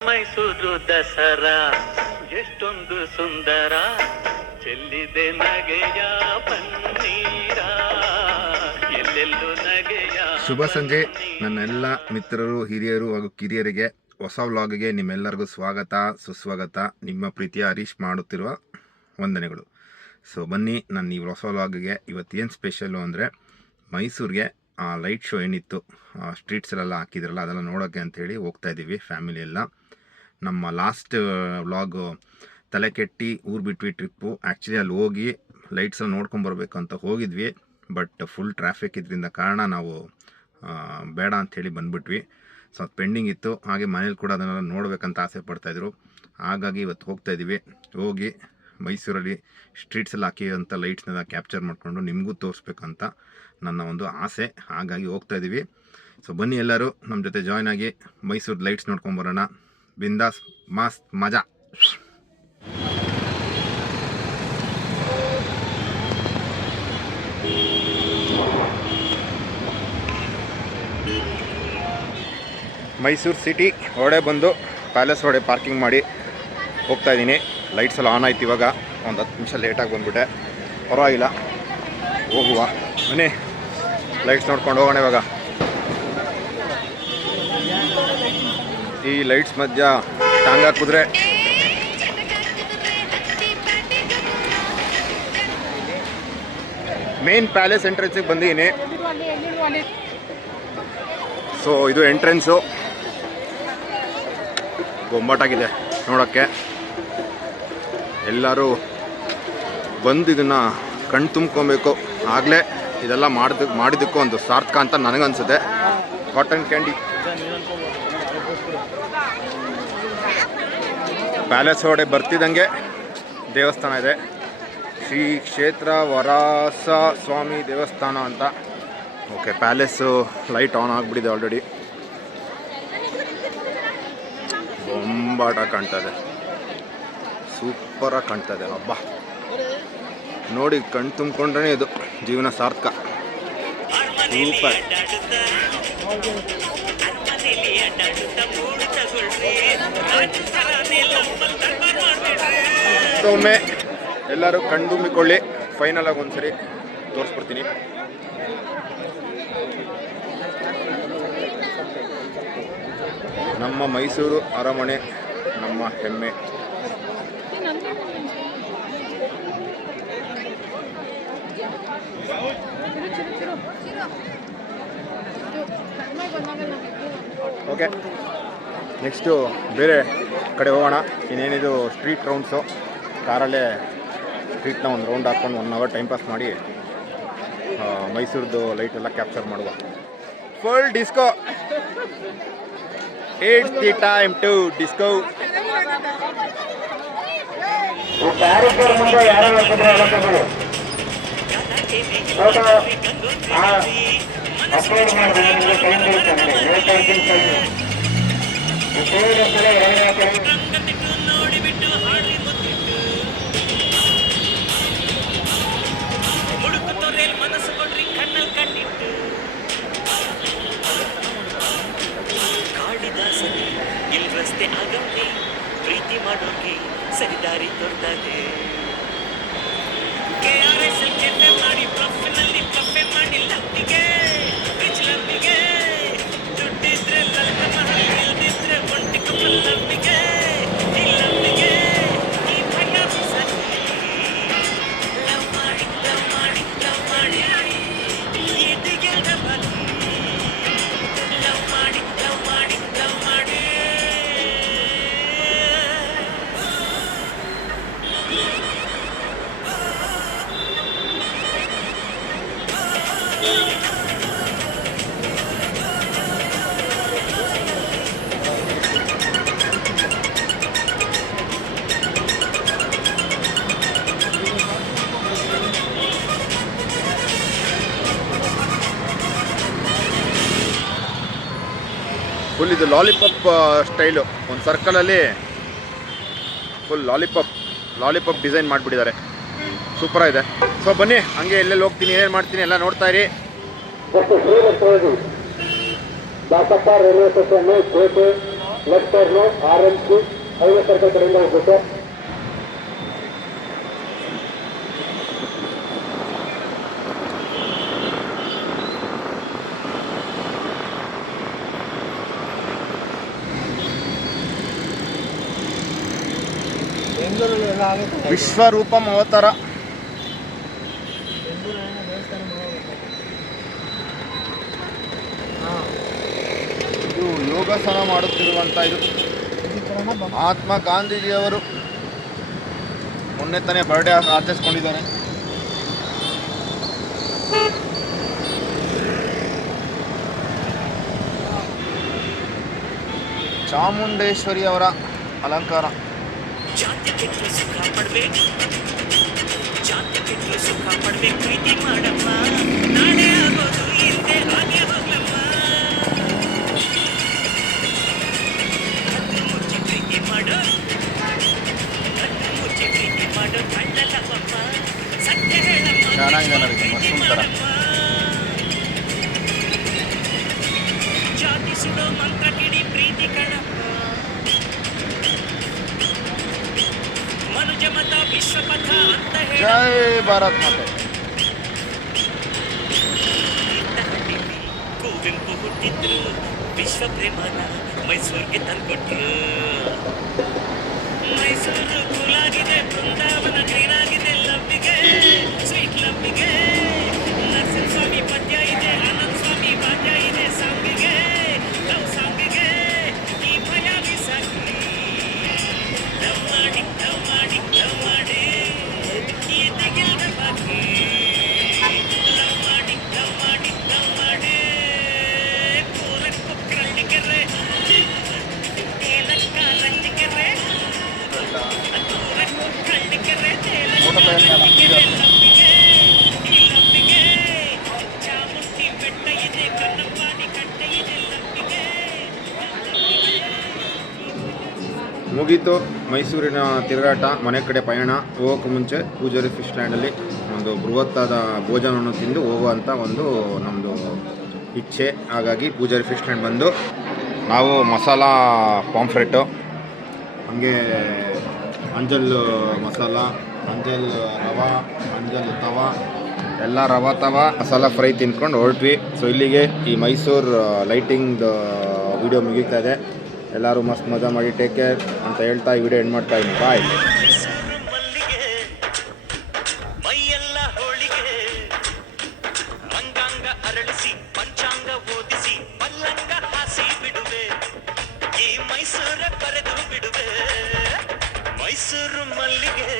ಮೈಸೂರು ದಸರಾ ಎಷ್ಟೊಂದು ಸುಂದರ, ಚೆಲ್ಲಿದೆ ನಗೆಯ ಪನ್ನೀರ, ಎಲ್ಲೆಲ್ಲೂ ನಗೆಯ. ಶುಭ ಸಂಜೆ ನನ್ನೆಲ್ಲ ಮಿತ್ರರು, ಹಿರಿಯರು ಹಾಗೂ ಕಿರಿಯರಿಗೆ ಹೊಸ ವ್ಲಾಗ್ಗೆ ನಿಮ್ಮೆಲ್ಲರಿಗೂ ಸ್ವಾಗತ ಸುಸ್ವಾಗತ. ನಿಮ್ಮ ಪ್ರೀತಿಯ ಹರೀಶ್ ಮಾಡುತ್ತಿರುವ ವಂದನೆಗಳು. ಸೊ ಬನ್ನಿ, ನನ್ನ ಈ ಹೊಸ ವ್ಲಾಗ್ಗೆ ಇವತ್ತೇನು ಸ್ಪೆಷಲ್ಲು ಅಂದರೆ ಮೈಸೂರಿಗೆ ಲೈಟ್ ಶೋ ಏನಿತ್ತು, ಸ್ಟ್ರೀಟ್ಸಲ್ಲೆಲ್ಲ ಹಾಕಿದ್ರಲ್ಲ, ಅದೆಲ್ಲ ನೋಡೋಕ್ಕೆ ಅಂಥೇಳಿ ಹೋಗ್ತಾಯಿದ್ದೀವಿ ಫ್ಯಾಮಿಲಿ ಎಲ್ಲ. ನಮ್ಮ ಲಾಸ್ಟ್ ವ್ಲಾಗು ತಲೆ ಕೆಟ್ಟಿ ಊರು ಬಿಟ್ವಿ ಟ್ರಿಪ್ಪು. ಆ್ಯಕ್ಚುಲಿ ಅಲ್ಲಿ ಹೋಗಿ ಲೈಟ್ಸಲ್ಲಿ ನೋಡ್ಕೊಂಬರ್ಬೇಕು ಅಂತ ಹೋಗಿದ್ವಿ, ಬಟ್ ಫುಲ್ ಟ್ರಾಫಿಕ್ ಇದರಿಂದ ಕಾರಣ ನಾವು ಬೇಡ ಅಂಥೇಳಿ ಬಂದುಬಿಟ್ವಿ. ಸೊ ಅದು ಪೆಂಡಿಂಗ್ ಇತ್ತು. ಹಾಗೆ ಮನೇಲಿ ಕೂಡ ಅದನ್ನೆಲ್ಲ ನೋಡಬೇಕಂತ ಆಸೆ ಪಡ್ತಾಯಿದ್ರು. ಹಾಗಾಗಿ ಇವತ್ತು ಹೋಗ್ತಾಯಿದ್ದೀವಿ. ಹೋಗಿ ಮೈಸೂರಲ್ಲಿ ಸ್ಟ್ರೀಟ್ಸಲ್ಲಿ ಹಾಕಿರೋಂಥ ಲೈಟ್ಸ್ನೆಲ್ಲ ಕ್ಯಾಪ್ಚರ್ ಮಾಡಿಕೊಂಡು ನಿಮಗೂ ತೋರಿಸ್ಬೇಕಂತ ನನ್ನ ಒಂದು ಆಸೆ. ಹಾಗಾಗಿ ಹೋಗ್ತಾಯಿದ್ದೀವಿ. ಸೊ ಬನ್ನಿ, ಎಲ್ಲರೂ ನಮ್ಮ ಜೊತೆ ಜಾಯ್ನ್ ಆಗಿ ಮೈಸೂರು ಲೈಟ್ಸ್ ನೋಡ್ಕೊಂಬರೋಣ. ಬಿಂದಾಸ್, ಮಸ್ತ್ ಮಜಾ. ಮೈಸೂರು ಸಿಟಿ ಹೊರಡೆ ಬಂದು ಪ್ಯಾಲೇಸ್ ಹೊರಡೆ ಪಾರ್ಕಿಂಗ್ ಮಾಡಿ ಹೋಗ್ತಾಯಿದ್ದೀನಿ. ಲೈಟ್ಸ್ ಎಲ್ಲ ಆನ್ ಆಯ್ತು. ಇವಾಗ ಒಂದು 10 ನಿಮಿಷ ಲೇಟಾಗಿ ಬಂದುಬಿಟ್ಟೆ, ಪರವಾಗಿಲ್ಲ, ಹೋಗುವ. ಬನ್ನಿ, ಲೈಟ್ಸ್ ನೋಡ್ಕೊಂಡು ಹೋಗೋಣ. ಇವಾಗ ಈ ಲೈಟ್ಸ್ ಮಧ್ಯ ಟಾಂಗ್ ಹಾಕಿದ್ರೆ ಮೇನ್ ಪ್ಯಾಲೇಸ್ ಎಂಟ್ರೆನ್ಸಿಗೆ ಬಂದಿದ್ದೀನಿ. ಸೊ ಇದು ಎಂಟ್ರೆನ್ಸು, ಬೊಂಬಾಟಾಗಿದೆ ನೋಡೋಕ್ಕೆ. ಎಲ್ಲರೂ ಬಂದು ಇದನ್ನು ಕಣ್ಣು ತುಂಬ್ಕೊಬೇಕು. ಆಗಲೇ ಇದೆಲ್ಲ ಮಾಡಿದ್ದಕ್ಕೂ ಒಂದು ಸಾರ್ಥಕ ಅಂತ ನನಗನ್ಸುತ್ತೆ. ಕಾಟನ್ ಕ್ಯಾಂಡಿ ಪ್ಯಾಲೇಸ್ ಹೊರಡೆ ಬರ್ತಿದ್ದಂಗೆ ದೇವಸ್ಥಾನ ಇದೆ, ಶ್ರೀ ಕ್ಷೇತ್ರ ವರಾಸ ಸ್ವಾಮಿ ದೇವಸ್ಥಾನ ಅಂತ. ಓಕೆ, ಪ್ಯಾಲೇಸು ಲೈಟ್ ಆನ್ ಆಗಿಬಿಟ್ಟಿದೆ ಆಲ್ರೆಡಿ. ಬೊಂಬಾಟ ಕಾಣ್ತದೆ, ಸೂಪರಾಗಿ ಕಾಣ್ತದೆ. ಹಬ್ಬ ನೋಡಿ, ಕಣ್ಣು ತುಂಬಿಕೊಂಡ್ರೆ ಇದು ಜೀವನ ಸಾರ್ಥಕ. ಸೂಪರ್. ಒಮ್ಮೆ ಎಲ್ಲರೂ ಕಣ್ಣು ತುಂಬಿಕೊಳ್ಳಿ. ಫೈನಲ್ ಆಗಿ ಒಂದ್ಸರಿ ತೋರಿಸ್ಬಿಡ್ತೀನಿ. ನಮ್ಮ ಮೈಸೂರು ಅರಮನೆ, ನಮ್ಮ ಹೆಮ್ಮೆ. ಓಕೆ, ನೆಕ್ಸ್ಟು ಬೇರೆ ಕಡೆ ಹೋಗೋಣ. ಇನ್ನೇನಿದು ಸ್ಟ್ರೀಟ್ ರೌಂಡ್ಸು, ಕಾರಲ್ಲೇ ಸ್ಟ್ರೀಟ್ನ ಒಂದು ರೌಂಡ್ ಹಾಕ್ಕೊಂಡು 1 ಅವರ್ ಟೈಮ್ ಪಾಸ್ ಮಾಡಿ ಮೈಸೂರದ್ದು ಲೈಟೆಲ್ಲ ಕ್ಯಾಪ್ಚರ್ ಮಾಡುವ. Full disco, it's the time to disco. ಮನಸ್ಸು ಕೊಡ್ರಿ ಕಣ್ಣಲ್ಲಿ ಕಣ್ಣಿಟ್ಟು, ಕಾಳಿದಾಸನಿ ಇಲ್ ರಸ್ತೆ ಆಗವ್ನಿ, ಪ್ರೀತಿ ಮಾಡೋಕೆ ಸರಿದಾರಿ ತೋರ್ತಾನೆ. KRS ಕೆಫೆ ಮಾಡಿ ಪ್ರೊಫೆನಲ್ಲಿ ಪ್ರೊಫೆ ಮಾಡಿ ಲವ್ವಿಗೆ, ರಿಚ್ ಲವ್ವಿಗೆ, ದುಡ್ಡಿದ್ರೆ ಲಲ್ಕ ಮಹಲ್, ಇಲ್ದಿದ್ರೆ ಒಂಟಿ ಕಪ್ಪಲ್ ಲವ್ವಿಗೆ, ಈ ಲವ್ವಿಗೆ ಈ ಭಯ ಬಿಸಾಕಿ, ಲವ್ ಮಾಡಿ ಲವ್ ಮಾಡಿ ಲವ್ ಮಾಡಿ ಎದಿಗೆಲ್ದ ಬಾಕಿ, ಲವ್ ಮಾಡಿ ಲವ್ ಮಾಡಿ ಲವ್ ಮಾಡಿ. ಫುಲ್ ಇದು ಲಾಲಿಪಾಪ್ ಸ್ಟೈಲು, ಒಂದು ಸರ್ಕಲಲ್ಲಿ ಫುಲ್ ಲಾಲಿಪಾಪ್ ಡಿಸೈನ್ ಮಾಡಿಬಿಟ್ಟಿದ್ದಾರೆ. ಸೂಪರಾಗಿದೆ. ಸೊ ಬನ್ನಿ, ಹಂಗೆ ಎಲ್ಲೆಲ್ಲಿ ಹೋಗ್ತೀನಿ, ಏನೇನು ಮಾಡ್ತೀನಿ ಎಲ್ಲ ನೋಡ್ತಾ ಇರಿ. ದಾಸಪ್ಪ ರೈಲ್ವೆ ಸ್ಟೇಷನ್ ಕೋಟೆ left turn RMC highway circle ಕಡೆಯಿಂದ ಹೋಗ್ಬೇಕು. ಬೆಂಗಳೂರಲ್ಲಿ ಎಲ್ಲ ಆಗುತ್ತೆ. ವಿಶ್ವರೂಪಂ ಅವತಾರ. ಇದು ಯೋಗಾಸನ ಮಾಡುತ್ತಿರುವಂಥ ಇದು ಮಹಾತ್ಮ ಗಾಂಧೀಜಿಯವರು ಮೊನ್ನೆ ತಾನೇ ಬರ್ಡೇ ಆಚರಿಸ್ಕೊಂಡಿದ್ದಾರೆ. ಚಾಮುಂಡೇಶ್ವರಿ ಅವರ ಅಲಂಕಾರ. ಜಾತಿ ಕೆಟ್ಟರು ಸುಖ ಪಡ್ಬೇಕು, ಜಾತಿ ಕೆಟ್ಟರು ಸುಖ ಪಡ್ಬೇಕು, ಪ್ರೀತಿ ಮಾಡಮ್ಮ, ನಾಳೆ ಆಗೋದು ಹಿಂದೆ ಹಾಗೆ ಹೋಗ್ಲಮ್ಮ. ಕದ್ದು ಮುಚ್ಚಿ ಪ್ರೀತಿ ಮಾಡು, ಕದ್ದು ಮುಚ್ಚಿ ಪ್ರೀತಿ ಮಾಡು, ಕಣ್ಣಲ್ಲವಮ್ಮ, ಸತ್ಯ ಹೇಳಮ್ಮ, ಚೆನ್ನಾಗಿದೆ ನೋಡಿ, ಮಶ್ರೂಮ್ ಥರ. ಜಾತಿ ಸುಡೋ ಮಂತ್ರ ಕಿಡಿ ಪ್ರೀತಿ ಕಣಮ್ಮ. ಮನುಜ ಮತ ವಿಶ್ವಪಥ ಅಂತ ಹೇಳ ಜೈ ಭಾರತ್ ಮಾತೆ. ಕುವೆಂಪು ಹುಟ್ಟಿದ್ರು, ವಿಶ್ವ ಪ್ರೇಮನ ಮೈಸೂರಿಗೆ ತಂದ್ಕೊಟ್ರು. ಮೈಸೂರು ಕೂಲಾಗಿದೆ, ಬೃಂದಾವನ ಗ್ರೀನಾಗಿದೆ, ಲವ್ವಿಗೆ ಸ್ವೀಟ್ ಲವ್ವಿಗೆ. ನರಸಿಂಹಸ್ವಾಮಿ ಪದ್ಯ ಇದೆ, ಆನಂದ್ ಸ್ವಾಮಿ ವಾದ್ಯ ಇದೆ, ಸಾಂಗಿಗೆ ಲವ್ ಸಾಂಗಿಗೆ ಈ ಭಯ ಬಿಸಾಕಿ ಲವ್ ಮಾಡಿ ಲವ್ ಮಾಡಿ ಲವ್ ಮಾಡಿ ಈ ತೆಗಿಲ್ದ ಬಾಕಿ ಲವ್ ಮಾಡಿ ಲವ್ ಮಾಡಿ ಲವ್ ಮಾಡಿ ಕೂರಕ್ಕೂ ಕರಳಿಗೆರೆ ತೇಲಕ್ಕ ರಂಜಿಗೆರೆ ಕೂರಕ್ಕೂ ಕರಳಿಗೆರೆ ತೇಲಕ್ಕ ರಂಜಿಗೆರೆ ಲವ್ವಿಗೆ ಈ ಲವ್ವಿಗೆ ಚಾಮುಂಡಿ ಬೆಟ್ಟ ಇದೆ, ಕನ್ನಂಬಾಡಿ ಕಟ್ಟೆ ಇದೆ, ಲವ್ವಿಗೆ ಮುಗೀತು ಮೈಸೂರಿನ ತಿರುಗಾಟ. ಮನೆ ಕಡೆ ಪಯಣ. ಹೋಗೋಕ್ಕೆ ಮುಂಚೆ ಪೂಜಾರಿ ಫಿಶ್ ಸ್ಟ್ಯಾಂಡಲ್ಲಿ ಒಂದು ಬೃಹತ್ತಾದ ಭೋಜನವನ್ನು ತಿಂದು ಹೋಗುವಂಥ ಒಂದು ನಮ್ಮದು ಇಚ್ಛೆ. ಹಾಗಾಗಿ ಪೂಜಾರಿ ಫಿಶ್ ಸ್ಟ್ಯಾಂಡ್ ಬಂದು ನಾವು ಮಸಾಲ ಪಾಂಫ್ರೆಟ್ಟು, ಹಾಗೆ ಅಂಜಲ್ ಮಸಾಲ, ಅಂಜಲ್ ರವಾ, ಅಂಜಲ್ ತವಾ, ಎಲ್ಲ ರವಾ ತವಾ ಮಸಾಲ ಫ್ರೈ ತಿನ್ಕೊಂಡು ಹೊರಟ್ವಿ. ಸೊ ಇಲ್ಲಿಗೆ ಈ ಮೈಸೂರು ಲೈಟಿಂಗ್ದು ವಿಡಿಯೋ ಮುಗೀತಾ ಇದೆ. ಎಲ್ಲರೂ ಮಸ್ತ್ ಮಜಾ ಮಾಡಿ ಟೇಕ್ ಕೇರ್ ಅಂತ ಹೇಳ್ತಾ ಈ ವಿಡಿಯೋ ಎಂಡ್ ಮಾಡ್ತಾ ಇದ್ದೀನಿ. ಬಾಯ್. ಮೈಸೂರು ಮಲ್ಲಿಗೆ ಮೈಯೆಲ್ಲ ಹೋಳಿಗೆ, ಅಂಗಾಂಗ ಅರಳಿಸಿ ಪಂಚಾಂಗ ಓದಿಸಿ ಪಲ್ಲಂಗ ಹಾಸಿ ಬಿಡುವೆ, ಈ ಮೈಸೂರ ಬರೆದು ಬಿಡುವೆ. ಮೈಸೂರು ಮಲ್ಲಿಗೆ